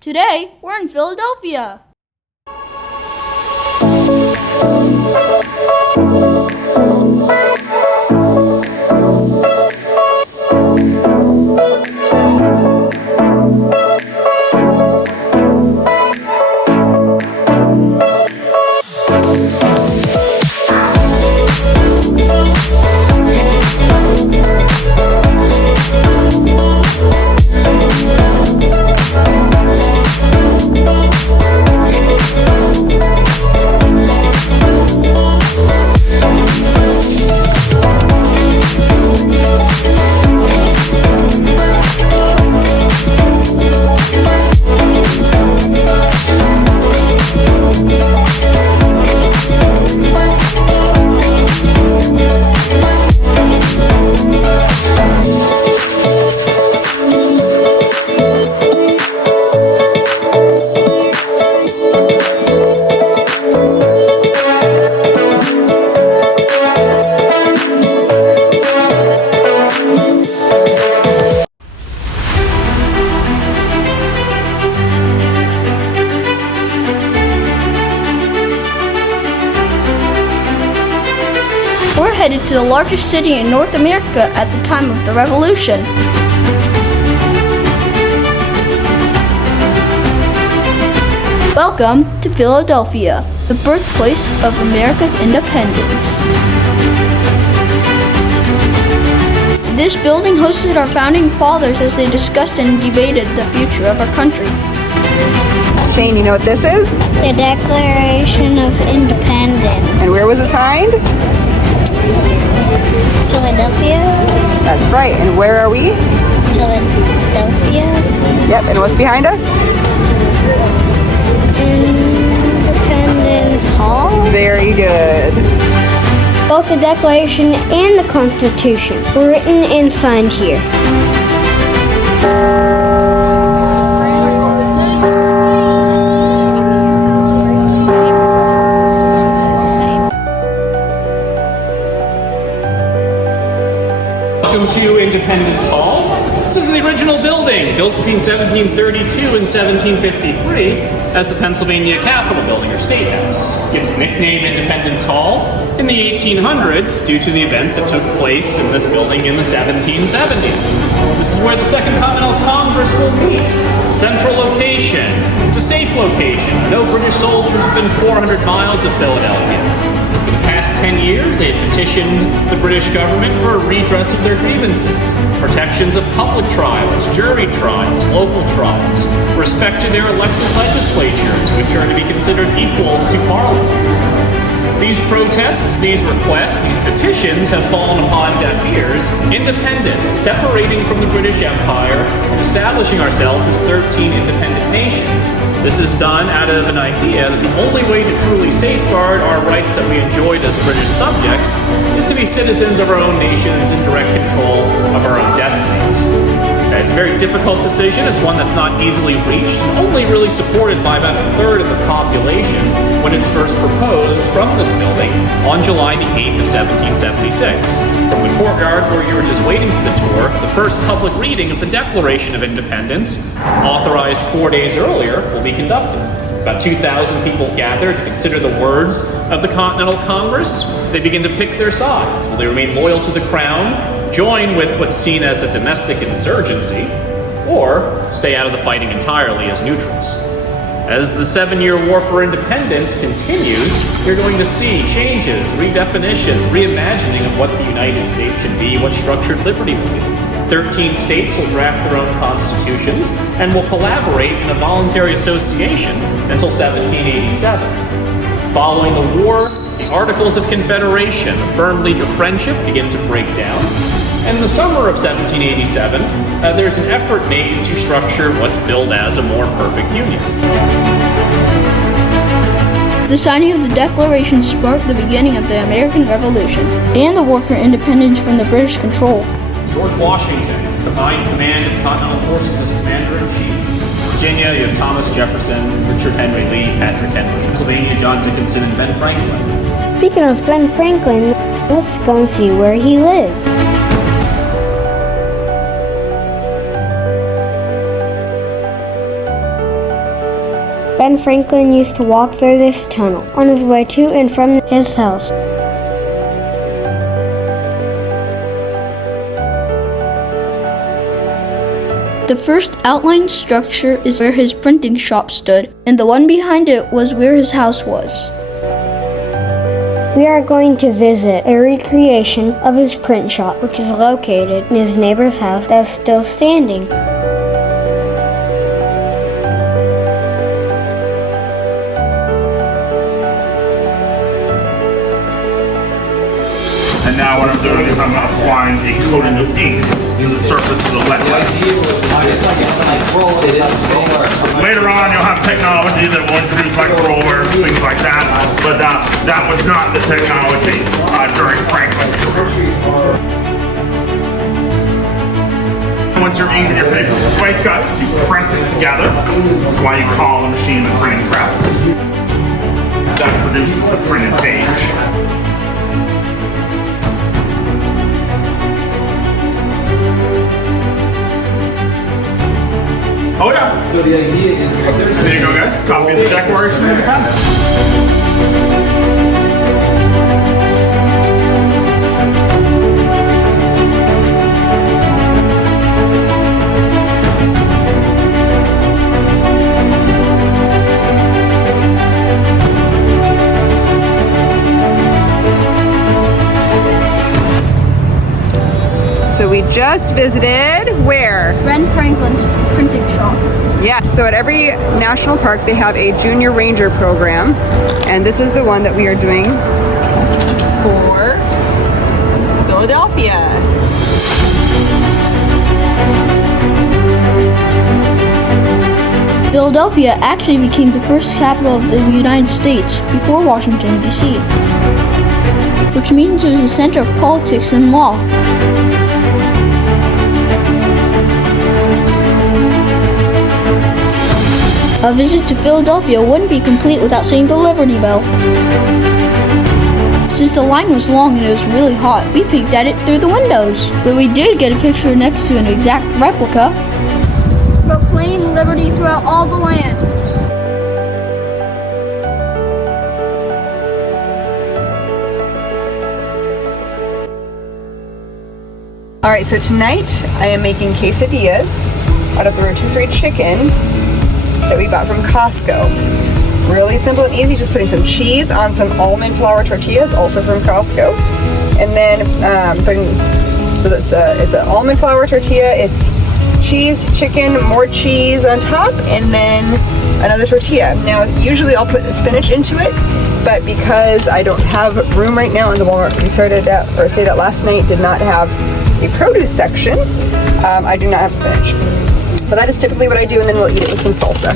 Today, we're in Philadelphia. We're headed to the largest city in North America at the time of the Revolution. Welcome to Philadelphia, the birthplace of America's independence. This building hosted our founding fathers as they discussed and debated the future of our country. Shane, you know what this is? The Declaration of Independence. And where was it signed? Philadelphia. That's right. And where are we? Philadelphia. Yep. And what's behind us? Independence Hall. Very good. Both the Declaration and the Constitution were written and signed here. Welcome to Independence Hall. This is the original building, built between 1732 and 1753 as the Pennsylvania Capitol Building, or State House. It gets nicknamed Independence Hall in the 1800s due to the events that took place in this building in the 1770s. This is where the Second Continental Congress will meet. It's a central location. It's a safe location. I know British soldiers have been 400 miles of Philadelphia. For the past 10 years, they have petitioned the British government for a redress of their grievances, protections of public trials, jury trials, local trials, respect to their elected legislatures, which are to be considered equals to Parliament. These protests, these requests, these petitions have fallen upon deaf ears. Independence, separating from the British Empire and establishing ourselves as 13 independent nations. This is done out of an idea that the only way to truly safeguard our rights that we enjoyed as British subjects is to be citizens of our own nations in direct control of our own destinies. It's a very difficult decision. It's one that's not easily reached and only really supported by about a third of the population when it's first proposed from this building on July the 8th of 1776. From the courtyard where you were just waiting for the tour, the first public reading of the Declaration of Independence, authorized 4 days earlier, will be conducted. About 2,000 people gather to consider the words of the Continental Congress. They begin to pick their sides. Will they remain loyal to the Crown, join with what's seen as a domestic insurgency, or stay out of the fighting entirely as neutrals? As the 7-year war for independence continues, you're going to see changes, redefinitions, reimagining of what the United States should be, what structured liberty will be. 13 states will draft their own constitutions and will collaborate in a voluntary association until 1787. Following the war, the Articles of Confederation, a firm league of friendship, begin to break down. And in the summer of 1787, there's an effort made to structure what's billed as a more perfect union. The signing of the Declaration sparked the beginning of the American Revolution and the war for independence from the British control. George Washington combined command of Continental Forces as Commander-in-Chief. Virginia, you have Thomas Jefferson, Richard Henry Lee, Patrick Henry. Pennsylvania, John Dickinson, and Ben Franklin. Speaking of Ben Franklin, let's go and see where he lived. Ben Franklin used to walk through this tunnel on his way to and from his house. The first outline structure is where his printing shop stood, and the one behind it was where his house was. We are going to visit a recreation of his print shop, which is located in his neighbor's house that is still standing. And now what I'm doing is I'm applying a coating of ink to the surface of the lead pipe. Later on you'll have technology that will introduce like rollers, things like that, but that was not the technology during Franklin's career. Once your ink and your paper is twice guys, you press it together. That's why you call the machine the printing press. That produces the printed page. Oh yeah. So the idea is There you go, guys. Copy of the Declaration of Independence. So we just visited where? Ben Franklin's printing shop. Yeah, so at every national park they have a junior ranger program, and this is the one that we are doing for Philadelphia. Philadelphia actually became the first capital of the United States before Washington, D.C., which means it was the center of politics and law. A visit to Philadelphia wouldn't be complete without seeing the Liberty Bell. Since the line was long and it was really hot, we peeked at it through the windows. But we did get a picture next to an exact replica. Proclaim liberty throughout all the land. All right, so tonight I am making quesadillas out of the rotisserie chicken that we bought from Costco. Really simple and easy, just putting some cheese on some almond flour tortillas, also from Costco. And then it's an almond flour tortilla, it's cheese, chicken, more cheese on top, and then another tortilla. Now, usually I'll put spinach into it, but because I don't have room right now in the Walmart we stayed at last night, did not have a produce section, I do not have spinach. But that is typically what I do, and then we'll eat it with some salsa.